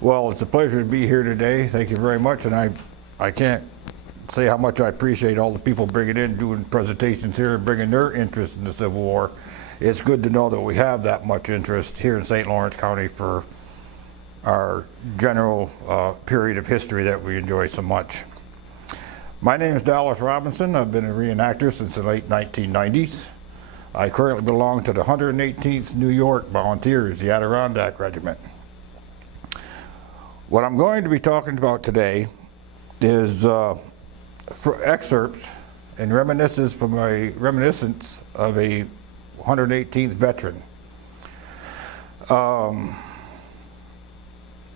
Well, it's a pleasure to be here today. Thank you very much, and I can't say how much I appreciate all the people bringing in, doing presentations here, and bringing their interest in the Civil War. It's good to know that we have that much interest here in St. Lawrence County for our general period of history that we enjoy so much. My name is Dallas Robinson. I've been a reenactor since the late 1990s. I currently belong to the 118th New York Volunteers, the Adirondack Regiment. What I'm going to be talking about today is excerpts and reminiscences from a reminiscence of a 118th veteran. The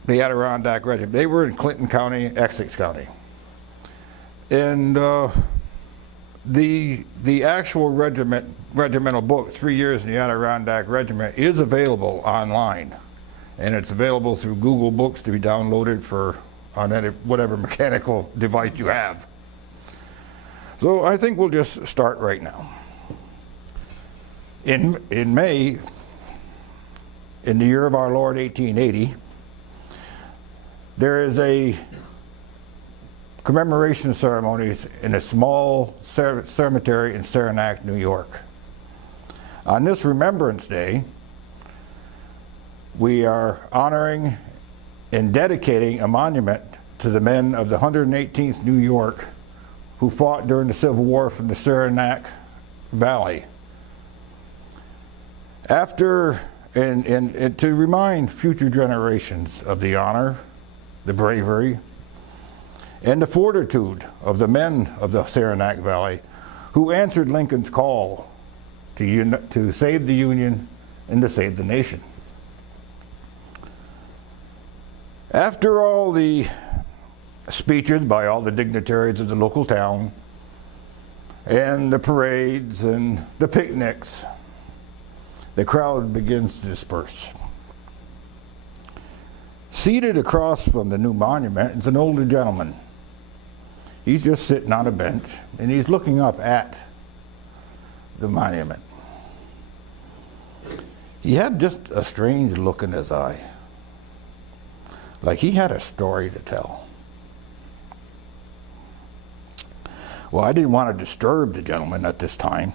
Adirondack Regiment. They were in Clinton County, Essex County. And the actual regimental book, 3 Years in the Adirondack Regiment, is available online. And it's available through Google Books to be downloaded on any, whatever mechanical device you have. So I think we'll just start right now. In May, in the year of our Lord 1880, there is a commemoration ceremony in a small cemetery in Saranac, New York. On this Remembrance Day, we are honoring and dedicating a monument to the men of the 118th New York who fought during the Civil War from the Saranac Valley. And to remind future generations of the honor, the bravery, and the fortitude of the men of the Saranac Valley who answered Lincoln's call to save the Union and to save the nation. After all the speeches by all the dignitaries of the local town, and the parades and the picnics, the crowd begins to disperse. Seated across from the new monument is an older gentleman. He's just sitting on a bench, and he's looking up at the monument. He had just a strange look in his eye, like he had a story to tell. Well, I didn't want to disturb the gentleman at this time.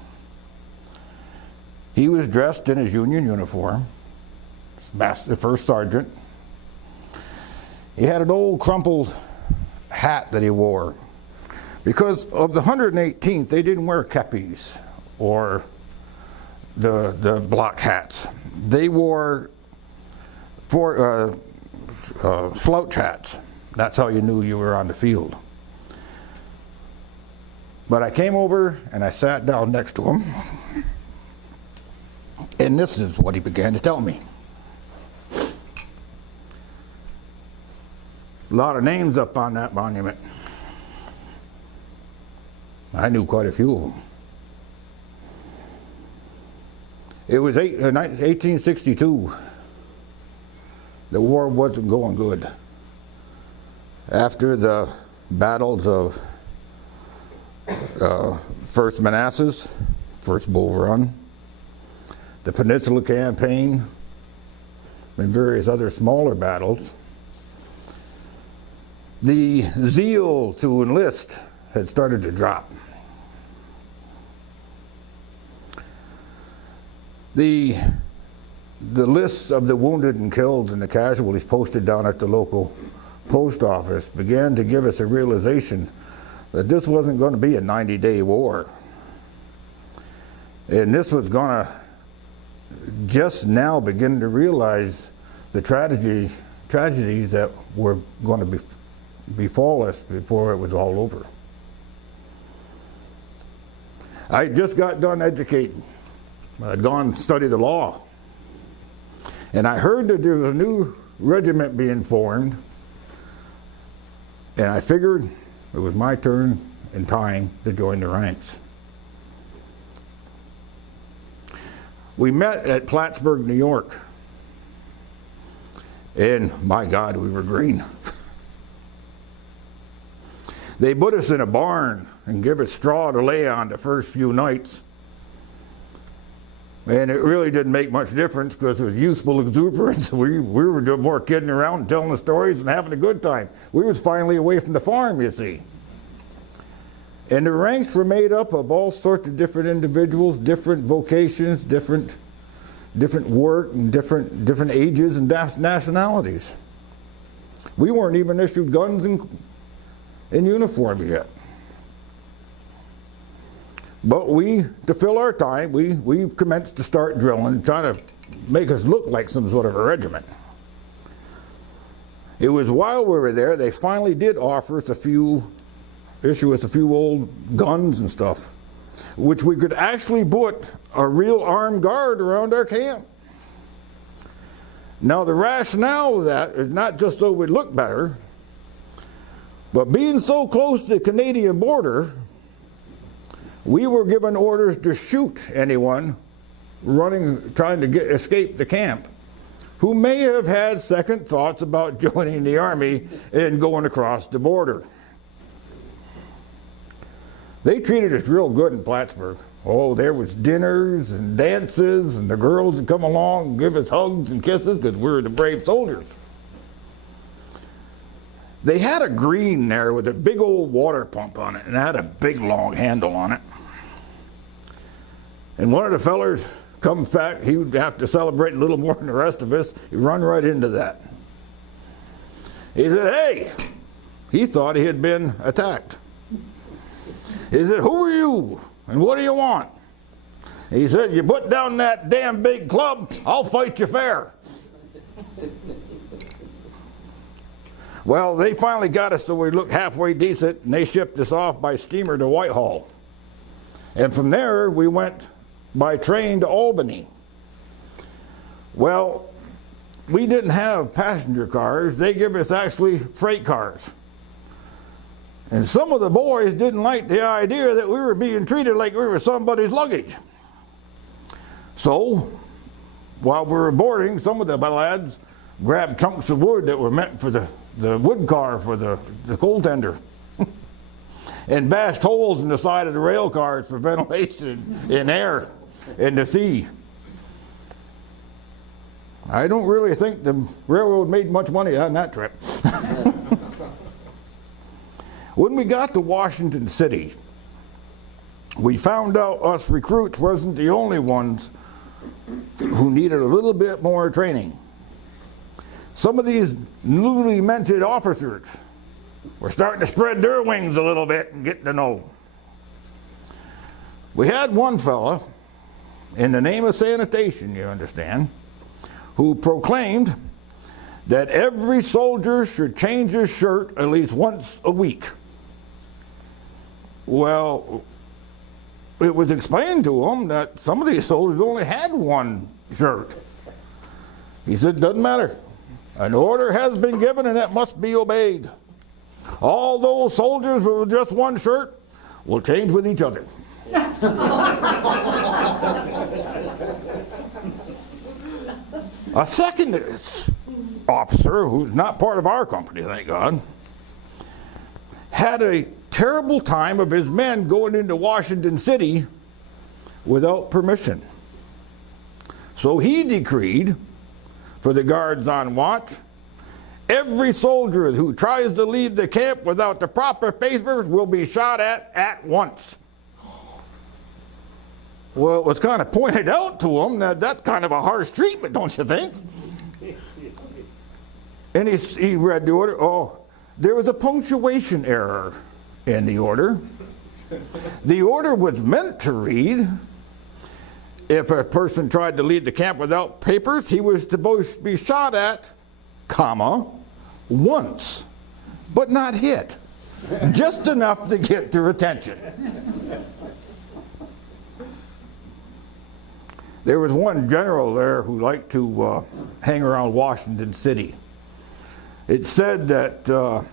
He was dressed in his Union uniform, the first sergeant. He had an old crumpled hat that he wore. Because of the 118th, they didn't wear kepis or the block hats. They wore slouch hats. That's how you knew you were on the field. But I came over and I sat down next to him, and this is what he began to tell me. A lot of names up on that monument. I knew quite a few of them. It was 1862. The war wasn't going good. After the battles of First Manassas, First Bull Run, the Peninsula Campaign, and various other smaller battles, the zeal to enlist had started to drop. The lists of the wounded and killed and the casualties posted down at the local post office began to give us a realization that this wasn't going to be a 90-day war. And this was going to just now begin to realize the tragedies that were going to befall us before it was all over. I just got done educating. I'd gone to study the law. And I heard that there was a new regiment being formed, and I figured it was my turn and time to join the ranks. We met at Plattsburgh, New York, and my God, we were green. They put us in a barn and give us straw to lay on the first few nights. And it really didn't make much difference because it was youthful exuberance. We were doing more kidding around and telling the stories and having a good time. We was finally away from the farm, you see. And the ranks were made up of all sorts of different individuals, different vocations, different work, and different ages and nationalities. We weren't even issued guns in uniform yet. But to fill our time, we commenced to start drilling, trying to make us look like some sort of a regiment. It was while we were there, they finally did offer us issue us a few old guns and stuff, which we could actually put a real armed guard around our camp. Now the rationale of that is not just so we'd look better, but being so close to the Canadian border, we were given orders to shoot anyone trying to escape the camp, who may have had second thoughts about joining the army and going across the border. They treated us real good in Plattsburgh. Oh, there was dinners and dances, and the girls would come along and give us hugs and kisses because we were the brave soldiers. They had a green there with a big old water pump on it, and it had a big long handle on it. And one of the fellers come back, he would have to celebrate a little more than the rest of us. He run right into that. He said, hey, he thought he had been attacked. He said, who are you and what do you want? He said, you put down that damn big club, I'll fight you fair. Well, they finally got us so we looked halfway decent, and they shipped us off by steamer to Whitehall. And from there, we went by train to Albany. Well, we didn't have passenger cars. They gave us actually freight cars. And some of the boys didn't like the idea that we were being treated like we were somebody's luggage. So, while we were boarding, some of the lads grabbed chunks of wood that were meant for the wood car for the coal tender and bashed holes in the side of the rail cars for ventilation and air and the sea. I don't really think the railroad made much money on that trip. When we got to Washington City, we found out us recruits wasn't the only ones who needed a little bit more training. Some of these newly minted officers were starting to spread their wings a little bit and get to know. We had one fella, in the name of sanitation, you understand, who proclaimed that every soldier should change his shirt at least once a week. Well, it was explained to him that some of these soldiers only had one shirt. He said, doesn't matter. An order has been given and it must be obeyed. All those soldiers with just one shirt will change with each other. A second officer, who's not part of our company, thank God, had a terrible time of his men going into Washington City without permission. So he decreed, for the guards on watch, every soldier who tries to leave the camp without the proper papers will be shot at once. Well, it was kind of pointed out to him that that's kind of a harsh treatment, don't you think? And he read the order. Oh, there was a punctuation error in the order. The order was meant to read, if a person tried to leave the camp without papers, he was supposed to be shot at, comma, once, but not hit. Just enough to get their attention. There was one general there who liked to hang around Washington City. It said that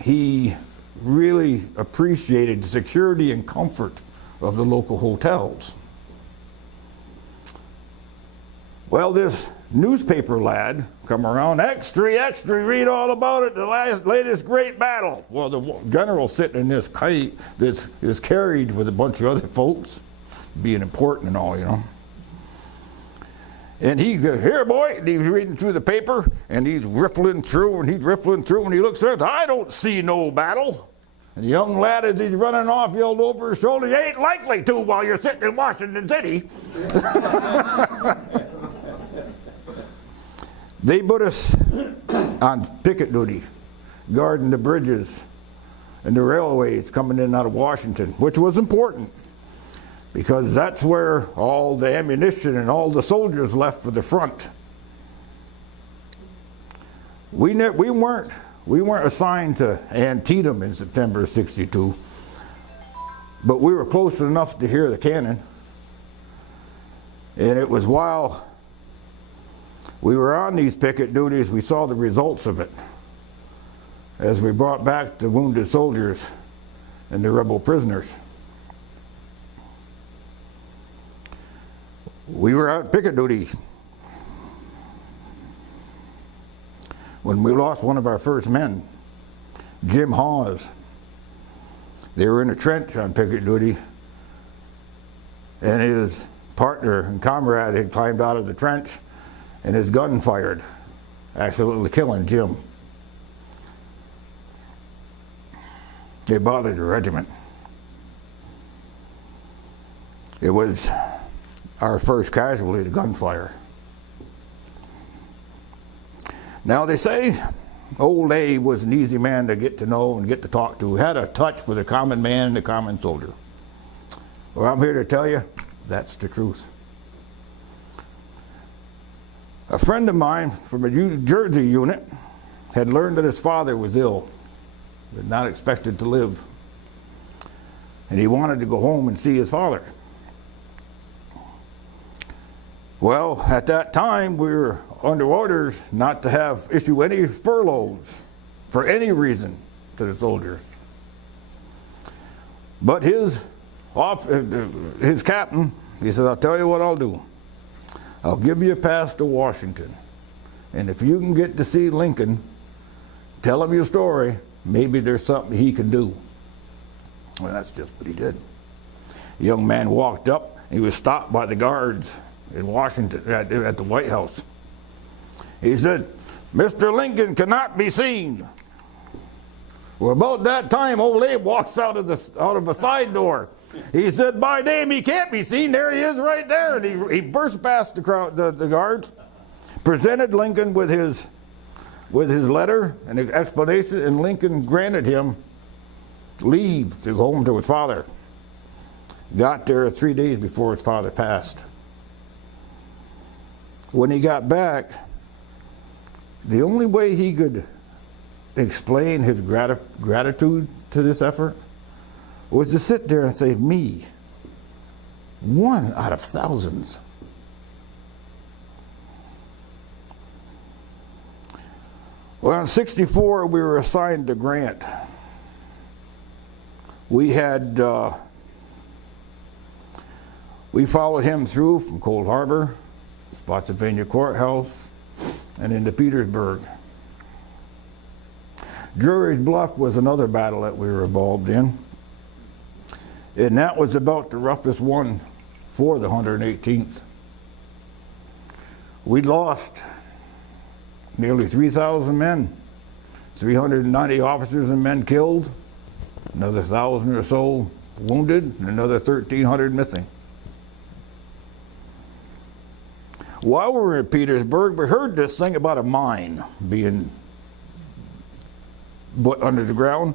he really appreciated the security and comfort of the local hotels. Well, this newspaper lad come around, extra, read all about it, the latest great battle. Well, the general sitting in this carriage with a bunch of other folks, being important and all, you know. And he goes, "Here, boy," and he's reading through the paper, and he's riffling through, and he looks there, "I don't see no battle." And the young lad, as he's running off, yelled over his shoulder, "You ain't likely to while you're sitting in Washington City." They put us on picket duty, guarding the bridges and the railways coming in and out of Washington, which was important, because that's where all the ammunition and all the soldiers left for the front. We weren't assigned to Antietam in September of '62, but we were close enough to hear the cannon. And it was while we were on these picket duties we saw the results of it, as we brought back the wounded soldiers and the rebel prisoners. We were out picket duty when we lost one of our first men, Jim Hawes. They were in a trench on picket duty, and his partner and comrade had climbed out of the trench, and his gun fired, absolutely killing Jim. It bothered the regiment. It was our first casualty to gunfire. Now they say old Abe was an easy man to get to know and get to talk to. He had a touch for the common man and the common soldier. Well, I'm here to tell you, that's the truth. A friend of mine from a New Jersey unit had learned that his father was ill, but not expected to live. And he wanted to go home and see his father. Well, at that time, we were under orders not to issue any furloughs for any reason to the soldiers. But his captain, he said, "I'll tell you what I'll do. I'll give you a pass to Washington. And if you can get to see Lincoln, tell him your story, maybe there's something he can do." Well, that's just what he did. The young man walked up, and he was stopped by the guards in Washington, at the White House. He said, "Mr. Lincoln cannot be seen." Well, about that time, old Abe walks out of a side door. He said, "By name, he can't be seen. There he is right there." And he burst past the crowd, the guards, presented Lincoln with his letter and his explanation, and Lincoln granted him leave to go home to his father. Got there 3 days before his father passed. When he got back, the only way he could explain his gratitude to this effort was to sit there and say, "Me, one out of thousands." Well, in '64, we were assigned to Grant. We followed him through from Cold Harbor, Spotsylvania Courthouse, and into Petersburg. Drury's Bluff was another battle that we were involved in, and that was about the roughest one for the 118th. We lost nearly 3,000 men, 390 officers and men killed, another 1,000 or so wounded, and another 1,300 missing. While we were in Petersburg, we heard this thing about a mine being put under the ground,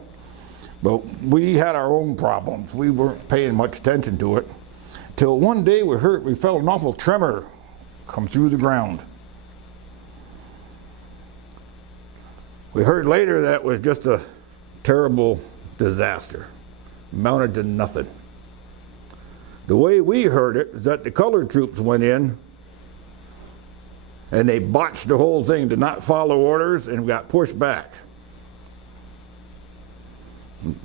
but we had our own problems. We weren't paying much attention to it, till one day we felt an awful tremor come through the ground. We heard later that was just a terrible disaster, amounted to nothing. The way we heard it is that the colored troops went in and they botched the whole thing, did not follow orders, and got pushed back.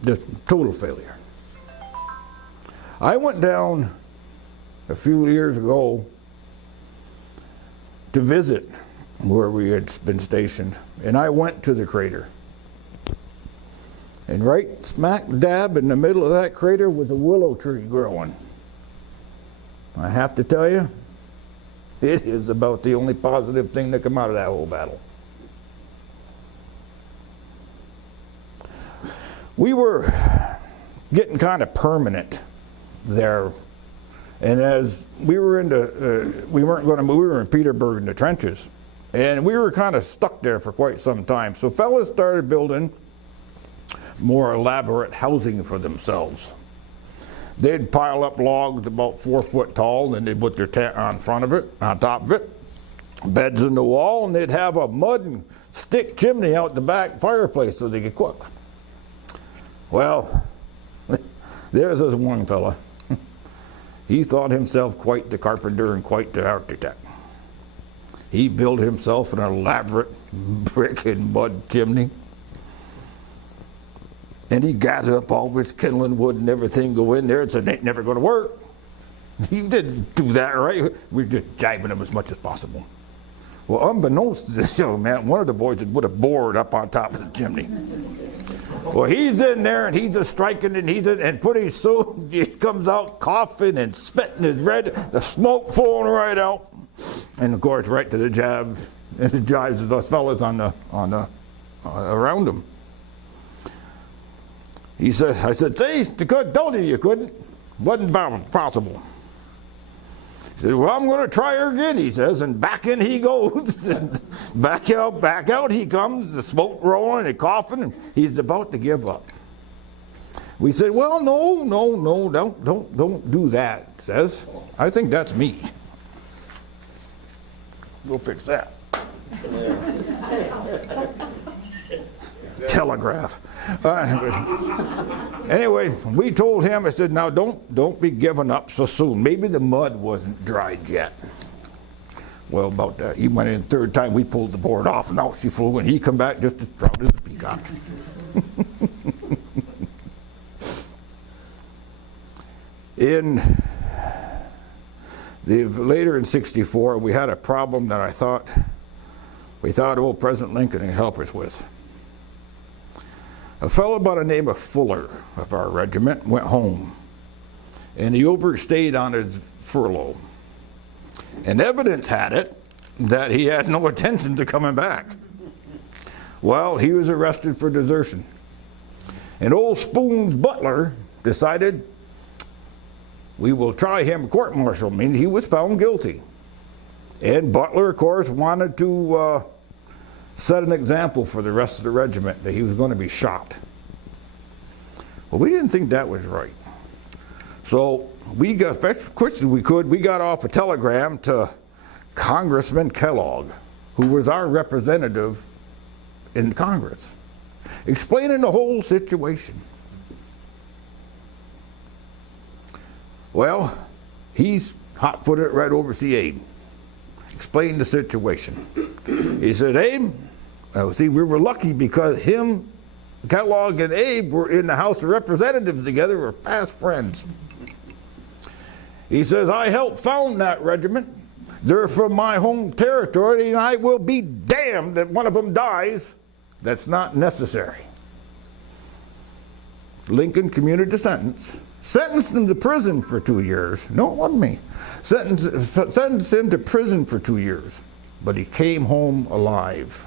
Just total failure. I went down a few years ago to visit where we had been stationed, and I went to the crater. And right smack dab in the middle of that crater was a willow tree growing. I have to tell you, It is about the only positive thing that come out of that whole battle. We were getting kind of permanent there, and as we were we weren't going to move. We were in Petersburg in the trenches, and we were kind of stuck there for quite some time. So fellas started building more elaborate housing for themselves. They'd pile up logs about 4 foot tall, and they'd put their tent on front of it, on top of it, beds in the wall, and they'd have a mud and stick chimney out the back fireplace so they could cook. Well, there's this one fella. He thought himself quite the carpenter and quite the architect. He built himself an elaborate brick and mud chimney. And he gathered up all this kindling wood and everything, go in there and said, it ain't never going to work. He didn't do that, right? We were just jibing him as much as possible. Well, unbeknownst to this young man, one of the boys had put a board up on top of the chimney. Well, he's in there and he's just striking and pretty soon he comes out coughing and spitting his red, the smoke flowing right out. And of course, right to the jibes of those fellas around him. He said, I said, see, told you couldn't. Wasn't possible. He said, well, I'm going to try her again, he says, and back in he goes. And back out he comes, the smoke rolling and coughing, and he's about to give up. We said, well, no, don't do that, says. I think that's me. Go fix that. Telegraph. Anyway, we told him, I said, now don't be giving up so soon. Maybe the mud wasn't dried yet. Well, about that, he went in the third time, we pulled the board off, and out she flew, and he come back just as proud as a peacock. Later in '64, we had a problem that we thought old President Lincoln could help us with. A fellow by the name of Fuller of our regiment went home, and he overstayed on his furlough. And evidence had it that he had no intention to coming back. Well, he was arrested for desertion. And old Spoon's butler decided we will try him court-martial, meaning he was found guilty. And Butler, of course, wanted to set an example for the rest of the regiment that he was going to be shot. Well, we didn't think that was right. So we got, as quick as we could, we got off a telegram to Congressman Kellogg, who was our representative in Congress, explaining the whole situation. Well, he's hot-footed right over to Abe, explained the situation. He said, Abe, see, we were lucky because him, Kellogg, and Abe were in the House of Representatives together, were fast friends. He says, I helped found that regiment. They're from my home territory, and I will be damned if one of them dies. That's not necessary. Lincoln commuted the sentence. Sentenced him to prison for 2 years. No, it wasn't me. Sentenced him to prison for 2 years. But he came home alive.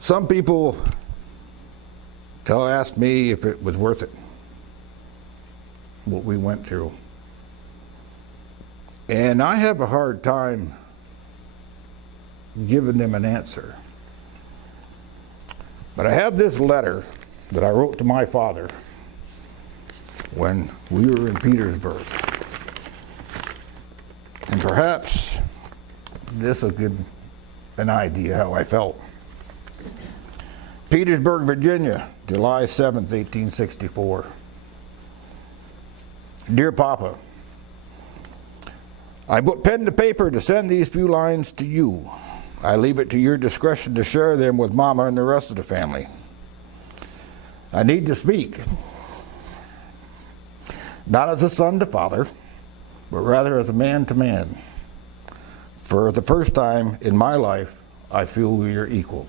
Some people asked me if it was worth it, what we went through. And I have a hard time giving them an answer. But I have this letter that I wrote to my father when we were in Petersburg. And perhaps this will give an idea how I felt. Petersburg, Virginia, July 7th, 1864. Dear Papa, I put pen to paper to send these few lines to you. I leave it to your discretion to share them with Mama and the rest of the family. I need to speak, not as a son to father, but rather as a man to man. For the first time in my life, I feel we are equal.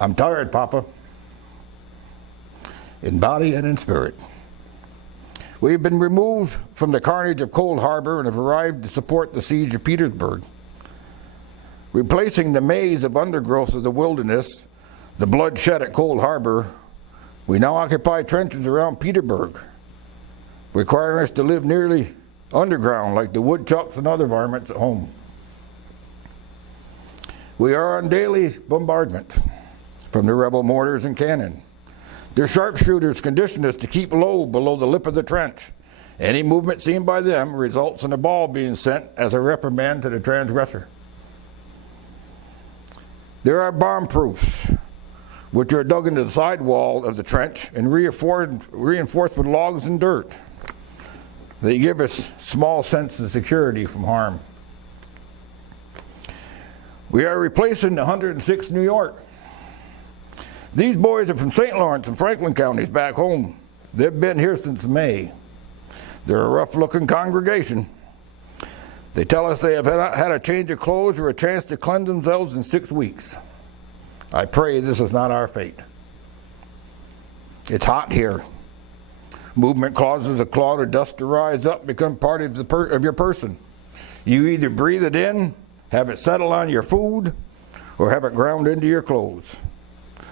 I'm tired, Papa, in body and in spirit. We have been removed from the carnage of Cold Harbor and have arrived to support the siege of Petersburg. Replacing the maze of undergrowth of the wilderness, the bloodshed at Cold Harbor, we now occupy trenches around Petersburg, requiring us to live nearly underground like the woodchucks and other varmints at home. We are on daily bombardment from the rebel mortars and cannon. Their sharpshooters condition us to keep low below the lip of the trench. Any movement seen by them results in a ball being sent as a reprimand to the transgressor. There are bomb proofs, which are dug into the side wall of the trench and reinforced with logs and dirt. They give us small sense of security from harm. We are replacing the 106th New York. These boys are from St. Lawrence and Franklin counties back home. They've been here since May. They're a rough-looking congregation. They tell us they have not had a change of clothes or a chance to cleanse themselves in 6 weeks. I pray this is not our fate. It's hot here. Movement causes a cloud of dust to rise up, become part of your person. You either breathe it in, have it settle on your food, or have it ground into your clothes.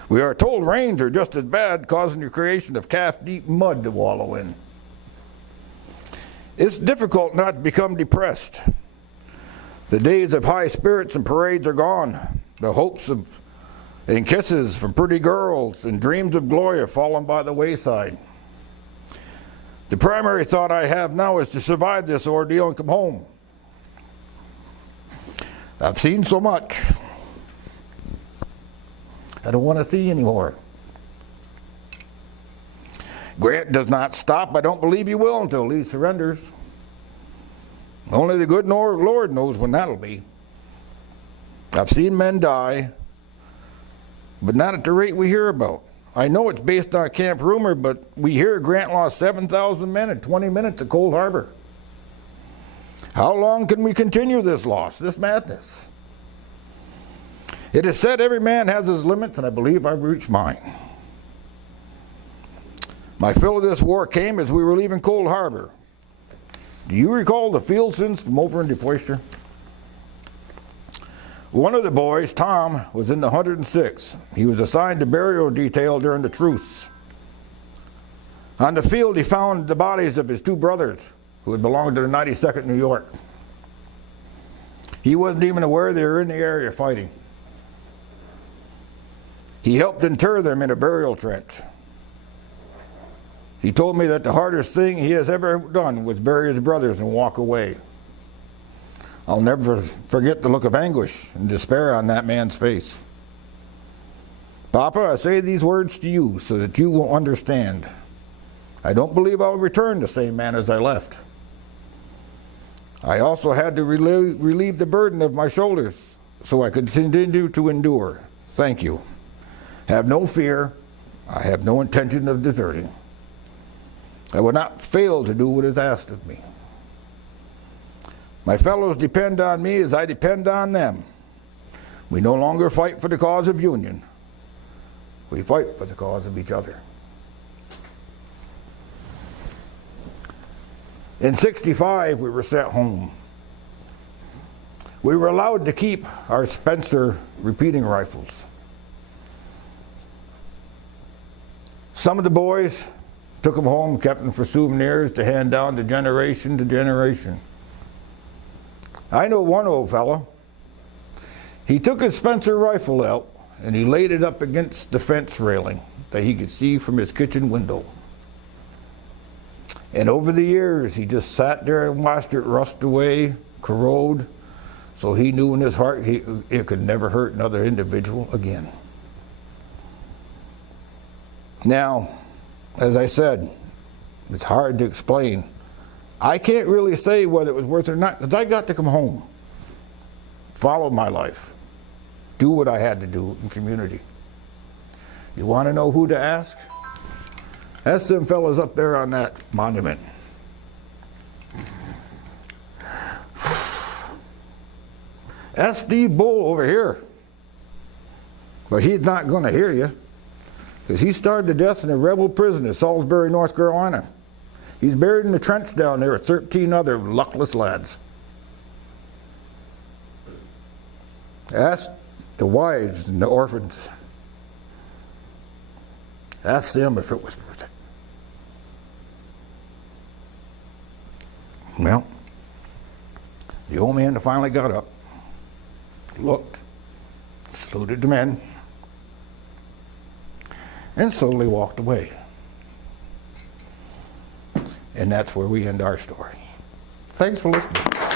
We are told rains are just as bad, causing the creation of calf-deep mud to wallow in. It's difficult not to become depressed. The days of high spirits and parades are gone. The hopes and kisses from pretty girls and dreams of glory have fallen by the wayside. The primary thought I have now is to survive this ordeal and come home. I've seen so much. I don't want to see anymore. Grant does not stop. I don't believe he will until Lee surrenders. Only the good Lord knows when that'll be. I've seen men die, but not at the rate we hear about. I know it's based on camp rumor, but we hear Grant lost 7,000 men in 20 minutes at Cold Harbor. How long can we continue this loss, this madness? It is said every man has his limits, and I believe I've reached mine. My fill of this war came as we were leaving Cold Harbor. Do you recall the field scenes from over in DePoister? One of the boys, Tom, was in the 106th. He was assigned to burial detail during the truce. On the field, he found the bodies of his 2 brothers who had belonged to the 92nd New York. He wasn't even aware they were in the area fighting. He helped inter them in a burial trench. He told me that the hardest thing he has ever done was bury his brothers and walk away. I'll never forget the look of anguish and despair on that man's face. Papa, I say these words to you so that you will understand. I don't believe I'll return the same man as I left. I also had to relieve the burden of my shoulders so I could continue to endure. Thank you. Have no fear. I have no intention of deserting. I will not fail to do what is asked of me. My fellows depend on me as I depend on them. We no longer fight for the cause of union. We fight for the cause of each other. In '65, we were sent home. We were allowed to keep our Spencer repeating rifles. Some of the boys took them home, kept them for souvenirs to hand down to generation to generation. I know one old fellow. He took his Spencer rifle out and he laid it up against the fence railing that he could see from his kitchen window. And over the years, he just sat there and watched it rust away, corrode, so he knew in his heart it could never hurt another individual again. Now, as I said, it's hard to explain. I can't really say whether it was worth it or not, because I got to come home, follow my life, do what I had to do in community. You want to know who to ask? Ask them fellas up there on that monument. Ask Steve Bull over here. But he's not going to hear you, because he starved to death in a rebel prison in Salisbury, North Carolina. He's buried in the trench down there with 13 other luckless lads. Ask the wives and the orphans. Ask them if it was worth it. Well, the old man finally got up, looked, saluted the men, and slowly walked away. And that's where we end our story. Thanks for listening.